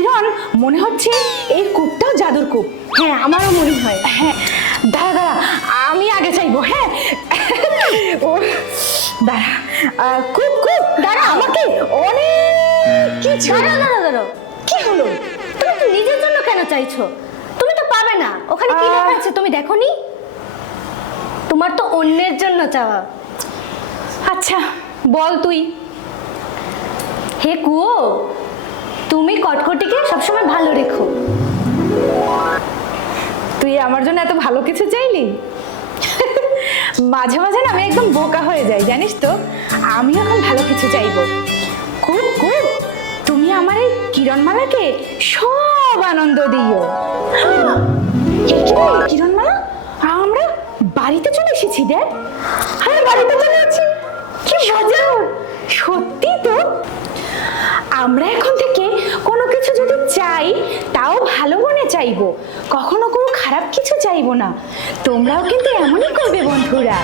এখন মনে হচ্ছে এই কূপটাও জাদুর কূপ। হ্যাঁ আমারও মনে হয়। হ্যাঁ দাঁড়া দাঁড়া আমি আগে চাইব হ্যাঁ। ও দাঁড়া কূপ কূপ দাঁড়া আমাকে অনেক কিছু। দাঁড়াও দাঁড়াও দাঁড়াও কি হলো? তুমি তো নিজের জন্য কেন চাইছো? তুমি তো পাবে না। ওখানে কি। লেখা আছে তুমি দেখোনি? তোমার তো অন্যের জন্য চাওয়া। আচ্ছা বল তুই। হে কুয়ো কটকটিকে সবসময় ভালো রেখো। তুই আমার জন্য এত ভালো কিছু চাইলি? মাঝে মাঝে না আমি একদম বোকা হয়ে যাই, জানিস তো? আমি এখন ভালো কিছু চাইব। খুব খুব তুমি আমার এই কিরণমালাকে সব আনন্দ দিও। কিরণমালা, আমরা বাড়িতে চলে এসেছি, দেখ। হ্যাঁ বাড়িতে চলে আছি কি মজা সত্যি তো? আমরা এখন থেকে চাইব। কখনো কোনো খারাপ কিছু চাইব না। তোমরাও কিন্তু এমনই করবে বন্ধুরা।